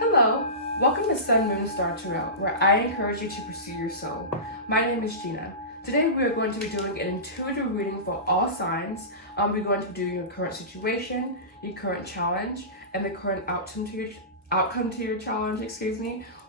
Hello, welcome to Sun, Moon, Star Tarot, where I encourage you to pursue your soul. My name is Gina. Today we are going to be doing an intuitive reading for all signs. We're going to do your current situation, your current challenge, and the current outcome to your challenge,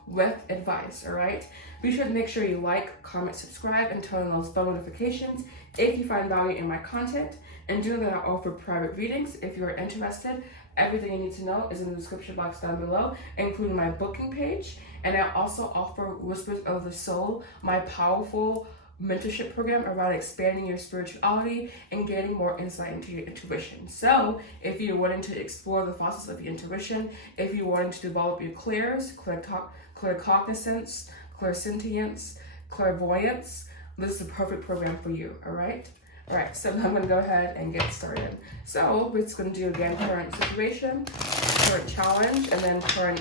with advice, alright? Be sure to make sure you like, comment, subscribe, and turn on those bell notifications if you find value in my content. And doing that, I offer private readings if you are interested. Everything you need to know is in the description box down below, including my booking page. And I also offer Whispers of the Soul, my powerful mentorship program around expanding your spirituality and gaining more insight into your intuition. So if you're wanting to explore the facets of your intuition, if you're wanting to develop your clairs, claircognizance, clairsentience, clairvoyance, this is the perfect program for you, alright? Alright, so I'm going to go ahead and get started. So we're just going to do again current situation, current challenge, and then current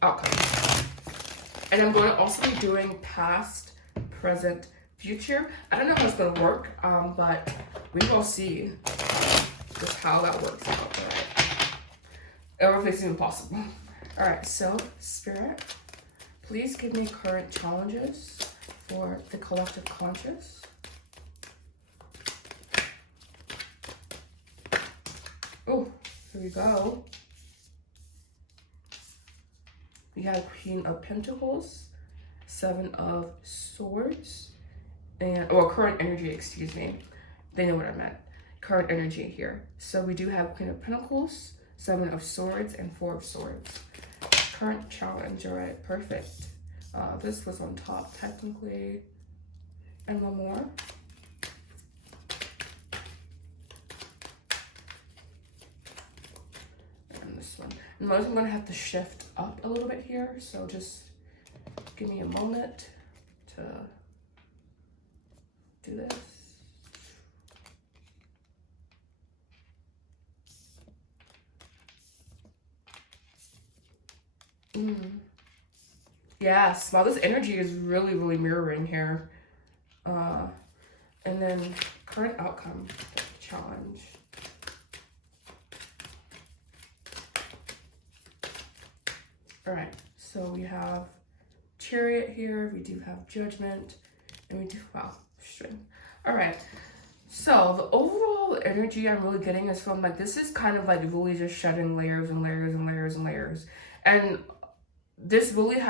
outcome. And I'm going to also be doing past, present, future. I don't know how it's going to work, but we will see just how that works out, alright? Or if it's even possible. Alright, so Spirit, please give me current challenges for the collective conscious. Oh, here we go. We have Queen of Pentacles, Seven of Swords, or current energy, excuse me. They know what I meant. Current energy here. So we do have Queen of Pentacles, Seven of Swords, and Four of Swords. Current challenge, all right, perfect. This was on top technically, and one more. And this one. And I'm going to have to shift up a little bit here, so just give me a moment to do this. Yes, wow, this energy is really, really mirroring here. And then current outcome challenge. All right, so we have Chariot here, we do have Judgment, and we do, wow, Strength. All right, so the overall energy I'm really getting is from, like, this is kind of like really just shedding layers and layers and layers and layers. And this really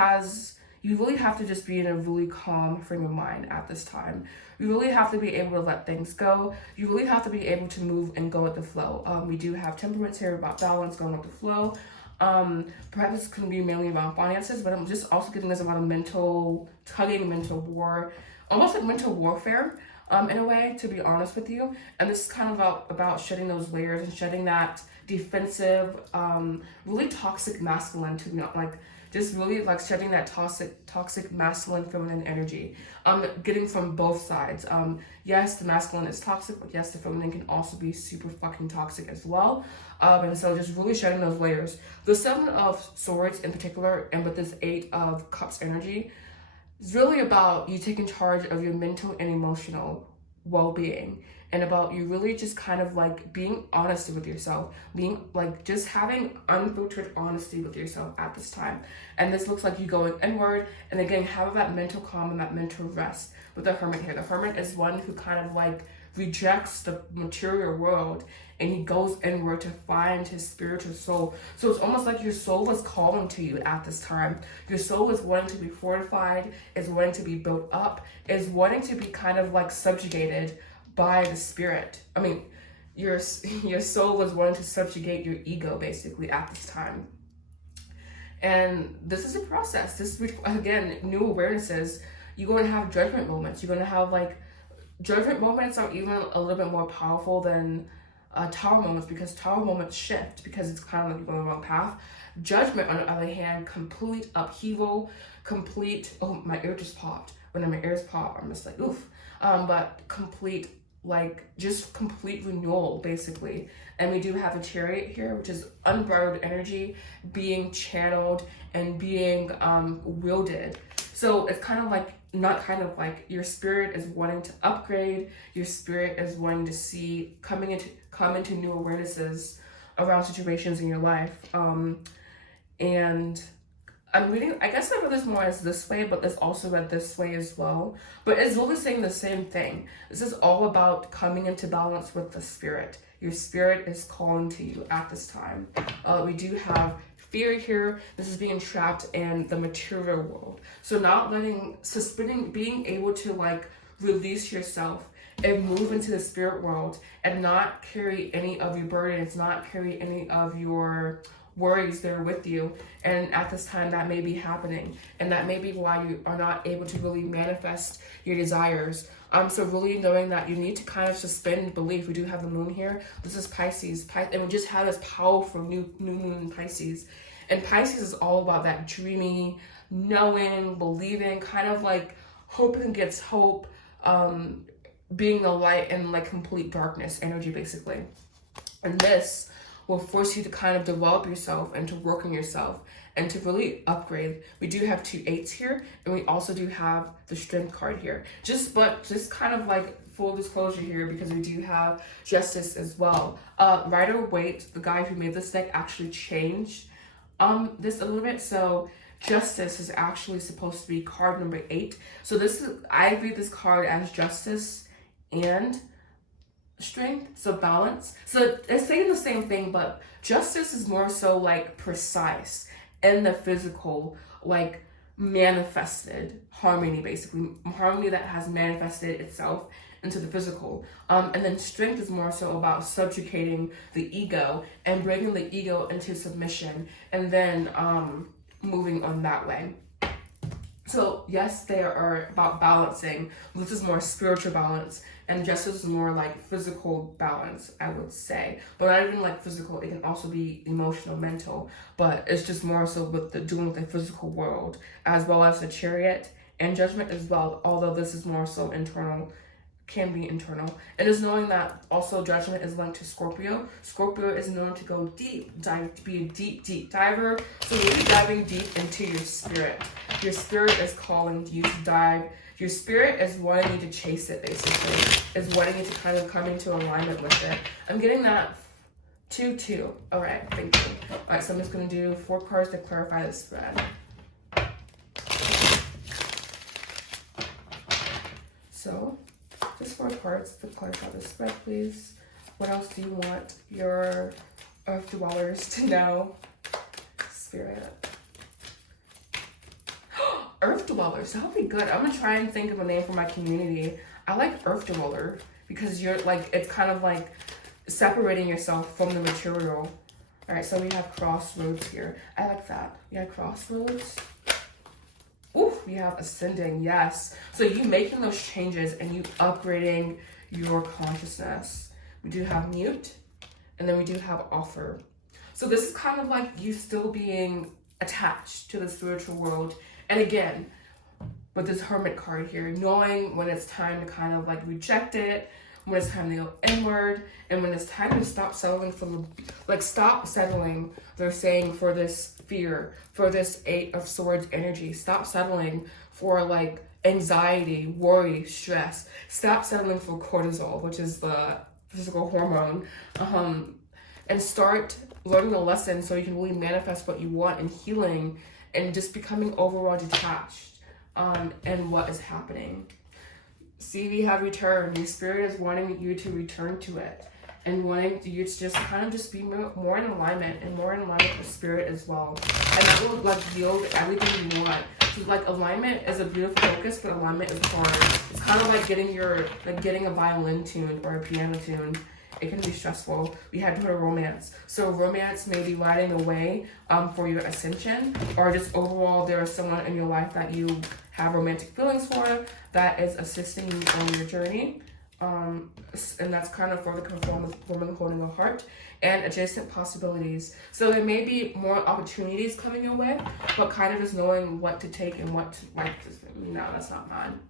you really have to just be in a really calm frame of mind at this time. You really have to be able to let things go. You really have to be able to move and go with the flow. We do have temperaments here about balance, going with the flow. Perhaps this can be mainly about finances, but I'm just also getting this about a mental war, almost like mental warfare, in a way, to be honest with you. And this is kind of about shedding those layers and shedding that defensive, really toxic masculine, to be like, just really like shedding that toxic masculine feminine energy, getting from both sides. Yes, the masculine is toxic, but yes, the feminine can also be super fucking toxic as well. And so just really shedding those layers. The Seven of Swords in particular, and with this Eight of Cups energy, is really about you taking charge of your mental and emotional well-being, and about you really just kind of like being honest with yourself, being like just having unfiltered honesty with yourself at this time. And this looks like you going inward, and again have that mental calm and that mental rest with the Hermit here. The Hermit is one who kind of like rejects the material world, and he goes inward to find his spiritual soul. So it's almost like your soul is calling to you at this time. Your soul is wanting to be fortified, is wanting to be built up, is wanting to be kind of like subjugated by the spirit. I mean, your soul is wanting to subjugate your ego basically at this time. And this is a process. This is, again, new awarenesses. You're going to have judgment moments. You're going to have like, judgment moments are even a little bit more powerful than tower moments, because tower moments shift because it's kind of like you're going the wrong path. Judgment, on the other hand, complete upheaval, oh, my ear just popped. When my ears pop, I'm just like, oof. But complete, like, just complete renewal, basically. And we do have a Chariot here, which is unbridled energy being channeled and being wielded. So it's kind of like, not kind of like, your spirit is wanting to upgrade, your spirit is wanting to see, come into new awarenesses, around situations in your life. And I'm reading, I guess I read this more as this way, but it's also read this way as well. But it's really saying the same thing. This is all about coming into balance with the spirit. Your spirit is calling to you at this time. We do have fear here. This is being trapped in the material world. So not being able to like release yourself and move into the spirit world and not carry any of your burdens, not carry any of your worries that are with you. And at this time that may be happening, and that may be why you are not able to really manifest your desires. So really knowing that you need to kind of suspend belief. We do have the moon here. This is Pisces, and we just had this powerful new moon in Pisces. And Pisces is all about that dreamy, knowing, believing, kind of like hope against hope, being the light in like complete darkness energy, basically. And this will force you to kind of develop yourself and to work on yourself and to really upgrade. We do have 2 8s here, and we also do have the Strength card here. Just kind of like full disclosure here, because we do have Justice as well. Rider-Waite, the guy who made this deck, actually changed this a little bit. So Justice is actually supposed to be card number 8. So I read this card as Justice and Strength, so balance. So it's saying the same thing, but Justice is more so like precise in the physical, like manifested harmony, basically harmony that has manifested itself into the physical. And then Strength is more so about subjugating the ego and bringing the ego into submission, and then moving on that way. So yes, they are about balancing. This is more spiritual balance, and Justice is more like physical balance, I would say. But not even like physical, it can also be emotional, mental. But it's just more so with doing with the physical world, as well as the Chariot and Judgment as well. Although this is more so internal, can be internal. It is knowing that also Judgment is linked to Scorpio. Scorpio is known to go deep, to be a deep diver. So really diving deep into your spirit. Your spirit is calling you to dive. Your spirit is wanting you to chase it, basically. Is wanting you to kind of come into alignment with it. I'm getting that 2-2. All right, thank you. All right, so I'm just going to do 4 cards to clarify the spread. So just 4 cards to clarify the spread, please. What else do you want your Earth dwellers to know? Spirit. Earth dwellers, that would be good. I'm gonna try and think of a name for my community. I like Earth dweller because you're like, it's kind of like separating yourself from the material. All right, so we have Crossroads here. I like that. We have Crossroads. Ooh, we have Ascending, yes. So you making those changes and you upgrading your consciousness. We do have Mute, and then we do have Offer. So this is kind of like you still being attached to the spiritual world. And again, with this Hermit card here, knowing when it's time to kind of like reject it, when it's time to go inward, and when it's time to stop settling stop settling, they're saying, for this fear, for this 8 of Swords energy. Stop settling for like anxiety, worry, stress. Stop settling for cortisol, which is the physical hormone, and start learning the lesson so you can really manifest what you want, and healing, and just becoming overall detached and what is happening. See, we have Return. Your spirit is wanting you to return to it, and wanting you to just kind of just be more in alignment, and more in alignment with the spirit as well. And that will like yield everything you want. So, like, alignment is a beautiful focus, but alignment is hard. It's kind of like getting a violin tune or a piano tune. It can be stressful. We had to put a Romance. So romance may be lighting the way for your ascension, or just overall there is someone in your life that you have romantic feelings for that is assisting you on your journey. And that's kind of for the confirmed woman holding a heart, and adjacent possibilities. So there may be more opportunities coming your way, but kind of just knowing what to take and what to like. No, that's not mine.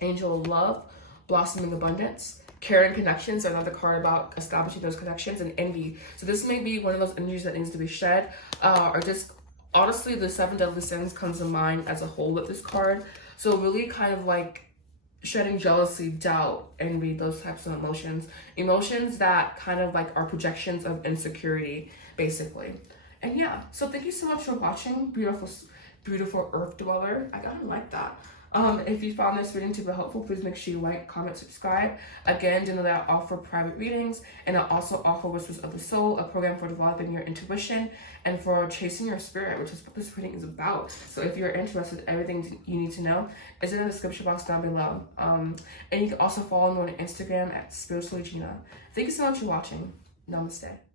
Angel of Love, Blossoming Abundance. Caring Connections, another card about establishing those connections. And Envy. So this may be one of those energies that needs to be shed, or just honestly the 7 deadly sins comes to mind as a whole with this card. So really kind of like shedding jealousy, doubt, envy, those types of emotions. Emotions that kind of like are projections of insecurity, basically. And yeah, so thank you so much for watching, beautiful earth dweller. I kind of like that. If you found this reading to be helpful, please make sure you like, comment, subscribe. Again, do know that I offer private readings, and I also offer Whispers of the Soul, a program for developing your intuition and for chasing your spirit, which is what this reading is about. So if you're interested, everything you need to know is in the description box down below. And you can also follow me on Instagram at spirituallygina. Thank you so much for watching. Namaste.